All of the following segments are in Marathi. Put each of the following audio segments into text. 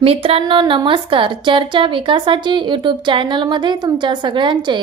मित्रांनो नमस्कार। चर्चा विकासाची यूट्यूब चॅनलमध्ये तुमच्या सगळ्यांचे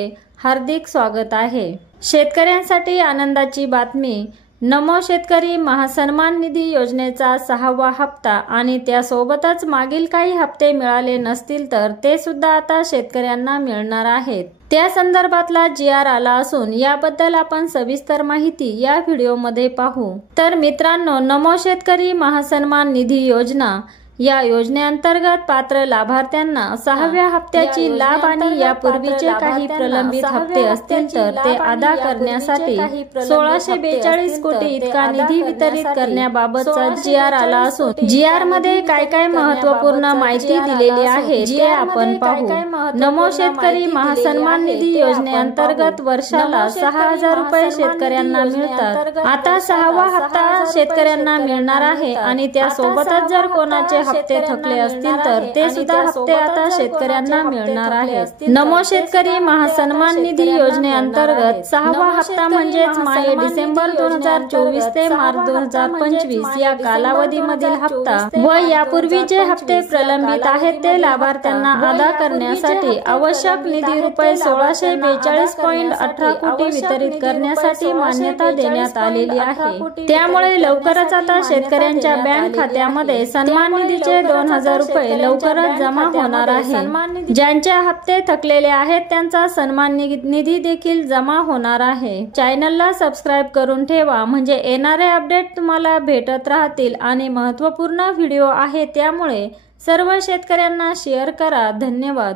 हार्दिक स्वागत आहे। शेतकऱ्यांसाठी आनंदाची बातमी। नमो शेतकरी महासन्मान निधी योजनेचा 6वा हप्ता आणि त्यासोबतच मागील काही हप्ते मिळाले नसतील तर ते सुद्धा आता शेतकऱ्यांना मिळणार आहेत। त्या संदर्भातला GR आला असून याबद्दल आपण सविस्तर माहिती या व्हिडिओमध्ये पाहू। तर मित्रांनो नमो शेतकरी महासन्मान निधी योजना या योजनेअंतर्गत पात्र लाभार्थ्यांना 6व्या हप्त्याची लाभ आणि यापूर्वीचे काही प्रलंबित हप्ते असतील तर ते अदा करण्यासाठी 1642 कोटी इतका निधी वितरित करण्याबाबतचा GR आला असून GR मध्ये काय काय महत्त्वपूर्ण माहिती दिलेली आहे ते आपण पाहू। नमो शेतकरी महासन्मान निधी योजनेअंतर्गत वर्षाला 6000 रुपये शेतकऱ्यांना मिळतात। आता 6वा हप्ता शेतकऱ्यांना मिळणार आहे आणि त्यासोबतच जर कोणाचे हप्ते थकले असतील तर ते सुद्धा हप्ते आता शेतकऱ्यांना मिळणार आहेत। नमो शेतकरी महासन्मान निधी योजनेअंतर्गत 6वा हप्ता म्हणजेच मार्च डिसेंबर 2024 ते मार्च 2025 या कालावधीमधील हप्ता व यापूर्वी जे हप्ते प्रलंबित आहेत ते लाभार्थ्यांना अदा करण्यासाठी आवश्यक निधी रुपये 1642.18 कोटी वितरित करण्यासाठी मान्यता देण्यात आलेली आहे। त्यामुळे लवकरच आता शेतकऱ्यांच्या बँक खात्यामध्ये सन्मान निधी 2000 रुपये लवकरच जमा होणार आहे। ज्यांचे हप्ते थकलेले आहेत त्यांचा सन्मान निधी देखील जमा होणार आहे। चॅनलला सबस्क्राइब करून ठेवा म्हणजे येणारे अपडेट तुम्हाला भेटत राहतील आणि महत्त्वपूर्ण व्हिडिओ आहे त्यामुळे सर्व शेतकऱ्यांना शेअर करा। धन्यवाद।